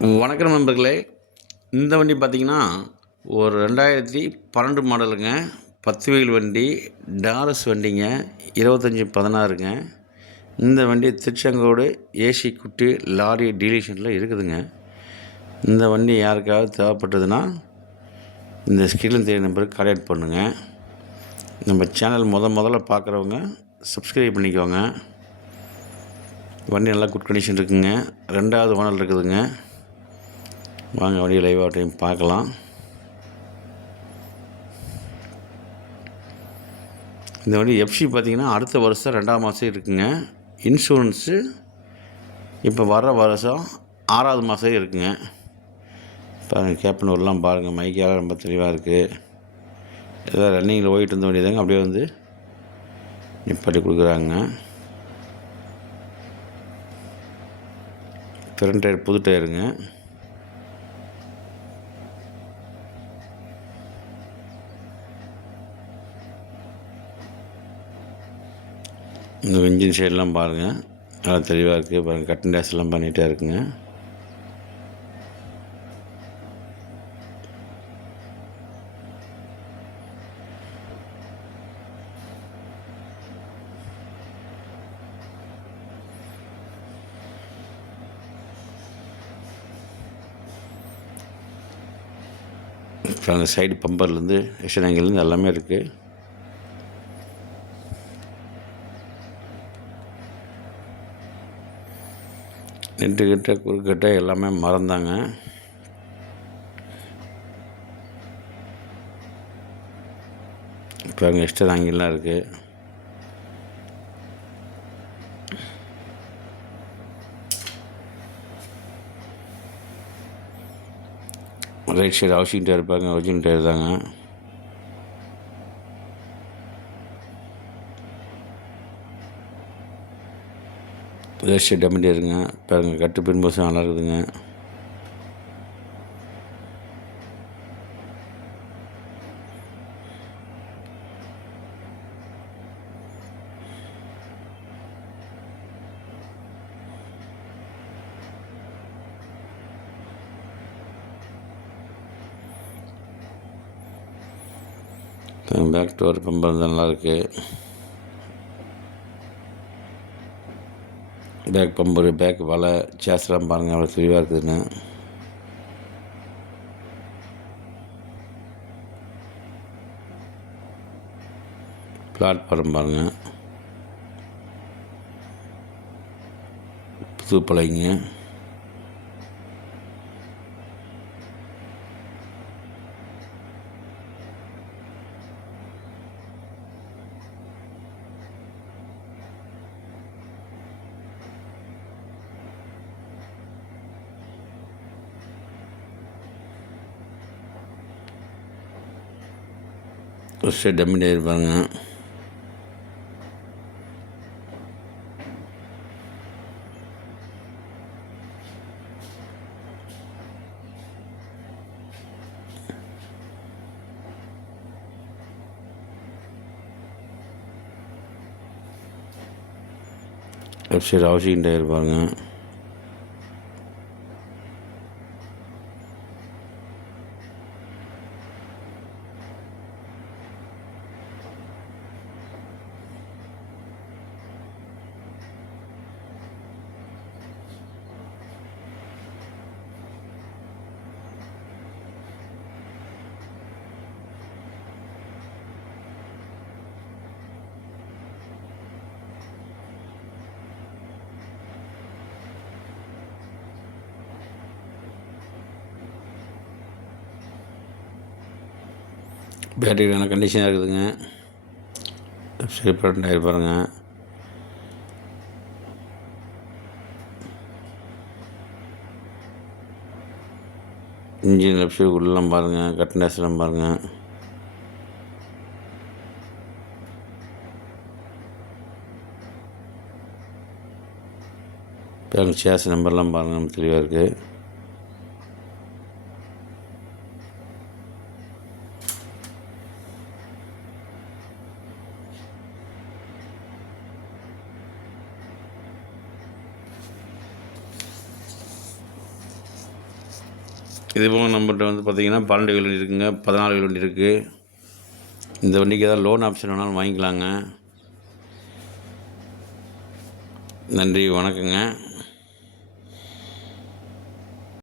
வணக்கம் நண்பர்களே. இந்த வண்டி பார்த்தீங்கன்னா, ஒரு 2012 மாடலுங்க. 10 வீல் வண்டி, டாரஸ் வண்டிங்க. 2516ங்க. இந்த வண்டி திருச்செங்கோடு ஏசி குட்டி லாரி டீலர்ஷிப்பில் இருக்குதுங்க. இந்த வண்டி யாருக்காவது தேவைப்பட்டதுன்னா, இந்த ஸ்க்ரீனில் தெரியுற நம்பருக்கு கான்டாக்ட் பண்ணுங்கள். நம்ம சேனல் முதல்ல பார்க்குறவங்க சப்ஸ்கிரைப் பண்ணிக்கோங்க. வண்டி நல்லா குட் கண்டிஷன் இருக்குதுங்க. 2வது ஓனர் இருக்குதுங்க. வாங்க வண்டியை லைவாக டைம் பார்க்கலாம். இந்த வண்டி எஃப்சி பார்த்திங்கன்னா அடுத்த வருஷம் 2ஆம் மாதம் இருக்குங்க. இன்சூரன்ஸு இப்போ வர வருஷம் 6வது மாதம் இருக்குங்க. பாருங்கள், கேப்பனூர்லாம் பாருங்கள், மைக்காக ரொம்ப தெளிவாக இருக்குது. ஏதாவது ரன்னிங்கில் ஓடிட்டு இருந்த வண்டி தாங்க, அப்படியே வந்து நிப்பாட்டி கொடுக்குறாங்க. ஃப்ரண்ட் டயர் புது டயருங்க. இந்த இன்ஜின் சைடெலாம் பாருங்கள், நல்லா தெளிவாக இருக்குது. பாருங்கள், கட்டன் டேஸ் எல்லாம் பண்ணிகிட்டே இருக்குங்க. அந்த சைடு பம்பர்லேருந்து எக்ஸ்டன் ஆங்கிலேருந்து எல்லாமே இருக்குது. நெட்டுக்கிட்ட குறுக்கிட்ட எல்லாமே மறந்தாங்க. இப்போ அங்கே எக்ஸ்டன் ஆங்கிலாம் இருக்குது. ரைட் சைடு ஹவுசிங் டயர் இருப்பாங்க, ஒரிஜினல் டயர் தாங்க. ரைட் சைடு டம்மி டயருங்க. பாருங்கள், கட்டு பின் பஸ் நல்லா இருக்குதுங்க. பேக் டோர் பம்பர் வந்து நல்லாயிருக்கு. பேக் பம்பரு, பேக் வலை, சேஸ்லாம் பாருங்கள் அவ்வளோ தெளிவாக இருக்குதுங்க. பிளாட்ஃபார்ம் பாருங்கள், புது பழைங்க. ஃபஸ்ட்டு டம்மி டயர் பாருங்கள். லெஃப்ட் சைடு ஹவுசிங் டயர் பாருங்கள். பேட்டரி நல்ல கண்டிஷனாக இருக்குதுங்க. சரி, ஃப்ரண்ட் டயர் பாருங்கள். இன்ஜின் லெஃப்ட் சைடு உள்ளெலாம் பாருங்கள், கட்டன் டேஸ்லாம் பாருங்கள். பாருங்கள், சேஸ் நம்பர்லாம் பாருங்கள், நம்ம தெளிவாக இருக்குது. இது போக நம்மகிட்ட வந்து பார்த்திங்கன்னா 12 வீல் வண்டி இருக்குங்க, 14 வீல் வண்டி இருக்குது. இந்த வண்டிக்கு ஏதாவது லோன் ஆப்ஷன் வேணாலும் வாங்கிக்கலாங்க. நன்றி, வணக்கங்க.